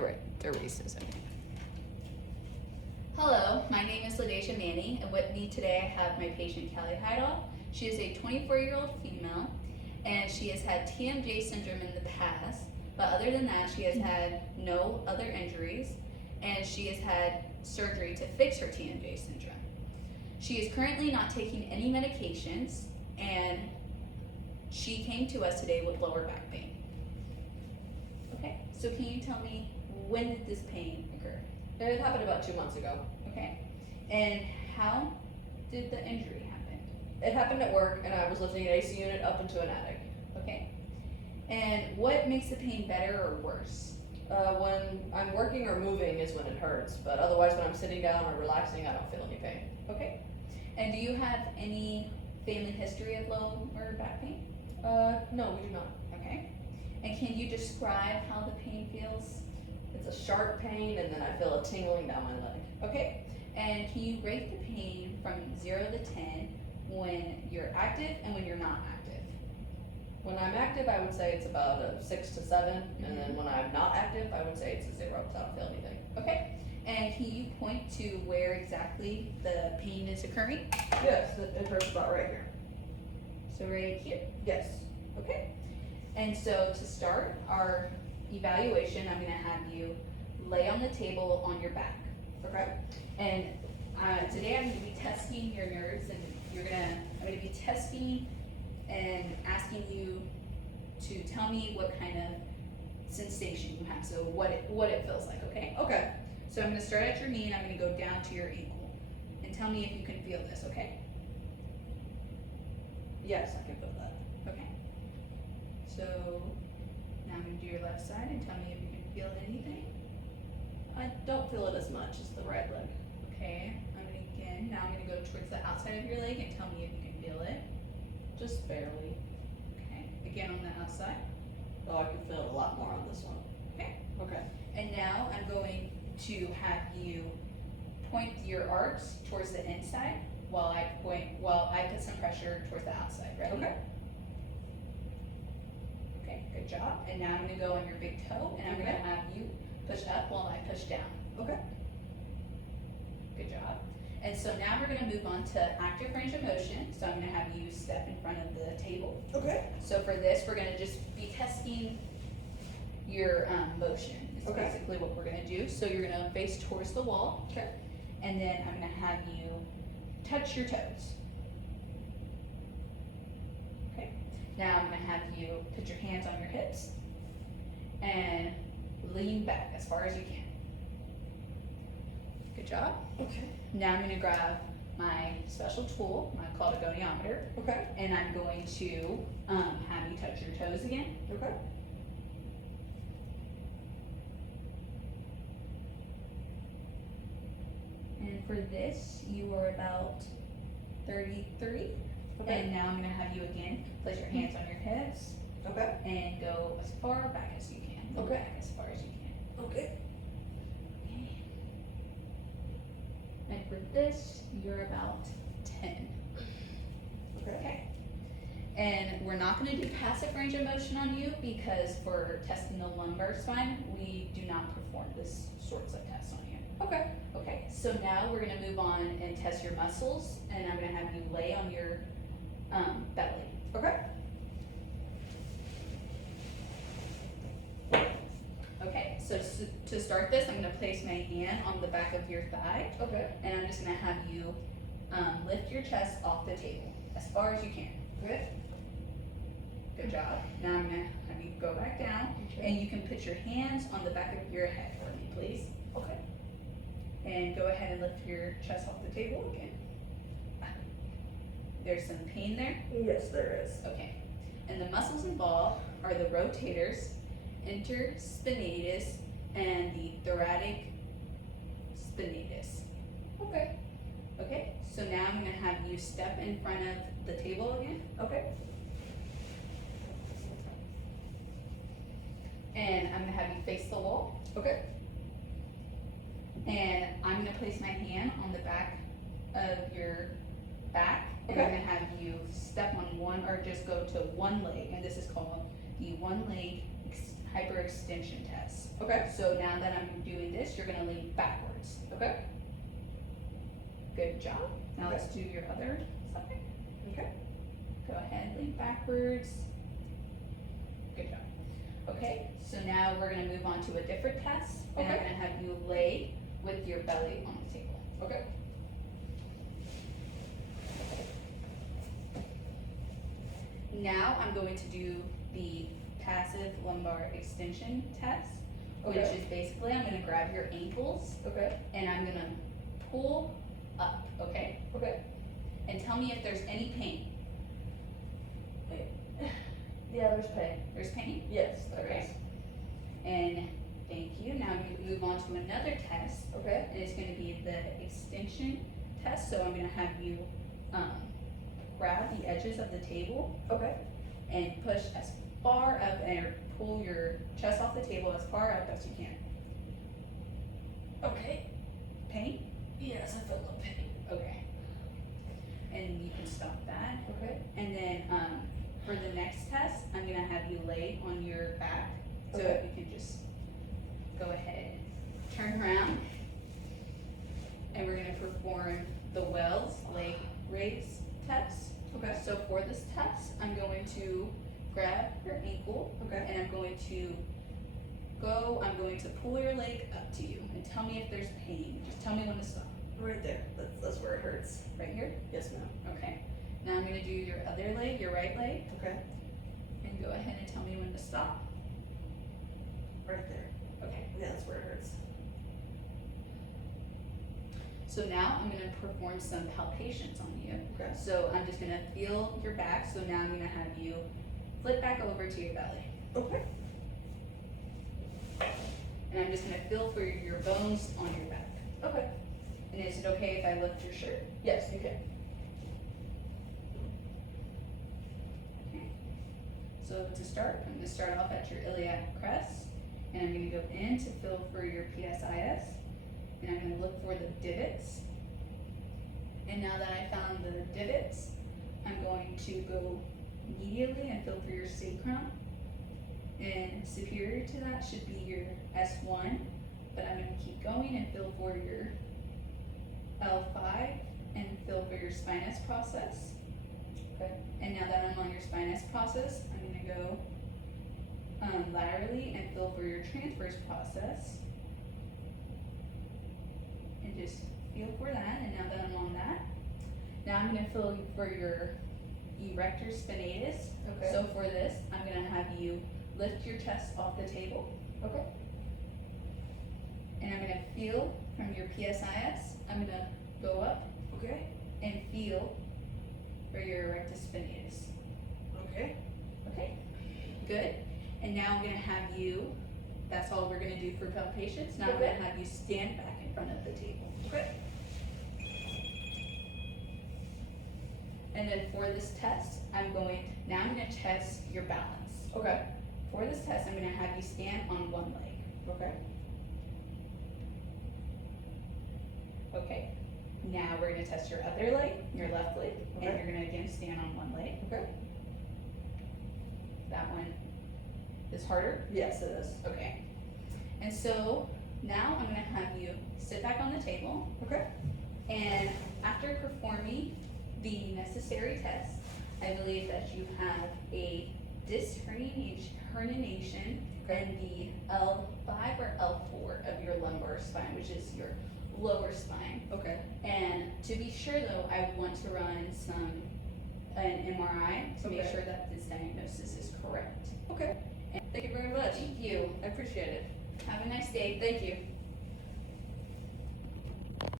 the racism. Hello, my name is LaDasia Manning, and with me today I have my patient Callie Heidahl. She is a 24-year-old female, and she has had TMJ syndrome in the past, but other than that, she has had no other injuries, and she has had surgery to fix her TMJ syndrome. She is currently not taking any medications, and she came to us today with lower back pain. Okay, so can you tell me, when did this pain occur? It happened about 2 months ago. Okay, and how did the injury happen? It happened at work, and I was lifting an AC unit up into an attic. Okay, and what makes the pain better or worse? When I'm working or moving is when it hurts, but otherwise when I'm sitting down or relaxing, I don't feel any pain. Okay, and do you have any family history of lower back pain? No, we do not. Okay, and can you describe how the pain feels? It's a sharp pain, and then I feel a tingling down my leg. Okay, and can you rate the pain from 0 to 10 when you're active and when you're not active? When I'm active, I would say it's about a 6 to 7, and then when I'm not active, I would say it's a 0 because I don't feel anything. Okay, and can you point to where exactly the pain is occurring? Yes, it hurts about right here. So right here? Yes. Okay, and so to start our evaluation, I'm gonna have you lay on the table on your back. Okay. And today I'm gonna be testing your nerves, and I'm gonna be testing and asking you to tell me what kind of sensation you have, so what it feels like, okay? Okay. So I'm gonna start at your knee and I'm gonna go down to your ankle. And tell me if you can feel this, okay? Yes, I can feel that. Okay. So now I'm gonna do your left side and tell me if you can feel anything. I don't feel it as much as the right leg. Okay, now I'm gonna go towards the outside of your leg and tell me if you can feel it. Just barely. Okay, again on the outside. Oh, I can feel it a lot more on this one. Okay. Okay. And now I'm going to have you point your arcs towards the inside while I put some pressure towards the outside. Ready? Okay. Okay, good job. And now I'm gonna go on your big toe and I'm gonna have you push up while I push down. Okay. Good job. And so now we're gonna move on to active range of motion. So I'm gonna have you step in front of the table. Okay. So for this, we're gonna just be testing your motion. It's Okay. basically what we're gonna do. So you're gonna face towards the wall. Okay. And then I'm gonna have you touch your toes. Okay. Now I'm gonna have you put your hands on your hips and lean back as far as you can. Good job. Okay. Now I'm gonna grab my special tool, called a goniometer, Okay. and I'm going to have you touch your toes again. Okay. And for this, you are about 33. Okay. And now I'm gonna have you again place your hands on your hips Okay. and go as far back as you can. Go Okay. back as far as you can. Okay. And for this, you're about 10. Okay. And we're not going to do passive range of motion on you because for testing the lumbar spine, we do not perform this sorts of tests on you. Okay. Okay, so now we're going to move on and test your muscles, and I'm going to have you lay on your belly. Okay. Okay, so to start this, I'm going to place my hand on the back of your thigh, Okay. and I'm just going to have you lift your chest off the table as far as you can. Okay. Good job. Now I'm gonna have you go back down, and you can put your hands on the back of your head for me, please. Okay. And go ahead and lift your chest off the table again. There's some pain there? Yes, there is. Okay. And the muscles involved are the rotators, interspinatus, and the thoracic spinatus. Okay. Okay, so now I'm gonna have you step in front of the table again. Okay. And I'm gonna have you face the wall. Okay. And I'm gonna place my hand on the back of your back. And I'm Okay. gonna have you step on one, or just go to one leg. And this is called the one leg hyperextension test. Okay. So now that I'm doing this, you're gonna lean backwards. Okay. Good job. Now let's do your other side. Okay. Go ahead, lean backwards. Good job. Okay, so now we're gonna move on to a different test. And I'm Okay. gonna have you lay with your belly on the table. Okay. Now I'm going to do the passive lumbar extension test, which Okay. is basically I'm gonna grab your ankles Okay. and I'm gonna pull up, okay? Okay. And tell me if there's any pain. Yeah, there's pain. There's pain? Yes, there Okay. is. And thank you. Now we move on to another test, Okay. and it's gonna be the extension test. So I'm gonna have you grab the edges of the table Okay. and push as far up and pull your chest off the table as far up as you can. Okay. Pain? Yes, I feel no pain. Okay. And you can stop that. Okay. And then for the next test, I'm gonna have you lay on your back. So Okay. if you can just go ahead, turn around, and we're gonna perform the Wells leg raise test. Okay. So for this test, I'm going to grab your ankle Okay. and I'm going to pull your leg up to you and tell me if there's pain. Just tell me when to stop. Right there. That's where it hurts. Right here? Yes, ma'am. Okay. Now I'm gonna do your other leg, your right leg, Okay. and go ahead and tell me when to stop. Right there. Okay. Yeah, that's where it hurts. So now I'm gonna perform some palpations on you. Okay. So I'm just gonna feel your back. So now I'm gonna have you flip back over to your belly. Okay. And I'm just gonna feel for your bones on your back. Okay. And is it okay if I lift your shirt? Yes, you can. Okay. So to start, I'm gonna start off at your iliac crest. And I'm gonna go in to feel for your PSIS. And I'm gonna look for the divots. And now that I found the divots, I'm going to go medially and feel for your sacrum. And superior to that should be your S1, but I'm gonna keep going and feel for your L5 and feel for your spinous process. Okay. And now that I'm on your spinous process, I'm gonna go laterally and feel for your transverse process. And just feel for that, and now that I'm on that, now I'm gonna feel for your erector spinatus. Okay. So for this, I'm gonna have you lift your chest off the table. Okay. And I'm gonna feel from your PSIS, I'm gonna go up Okay. and feel for your erectus spinatus. Okay. Okay, good. And now I'm gonna have you, that's all we're gonna do for palpations. Now I'm Okay. gonna have you stand back in front of the table. Okay. And then for this test, I'm gonna test your balance. Okay. For this test, I'm gonna have you stand on one leg. Okay. Okay. Now we're gonna test your other leg, your left leg, and Okay. you're gonna again stand on one leg. Okay. That one is harder. Yes, it is. Okay. And so now I'm gonna have you sit back on the table, Okay. and after performing the necessary tests, I believe that you have a disc herniation in the L5 or L4 of your lumbar spine, which is your lower spine. Okay. And to be sure though, I want to run an MRI to make Okay. sure that this diagnosis is correct. Okay. And Thank you very much. thank you. I appreciate it. Have a nice day. Thank you.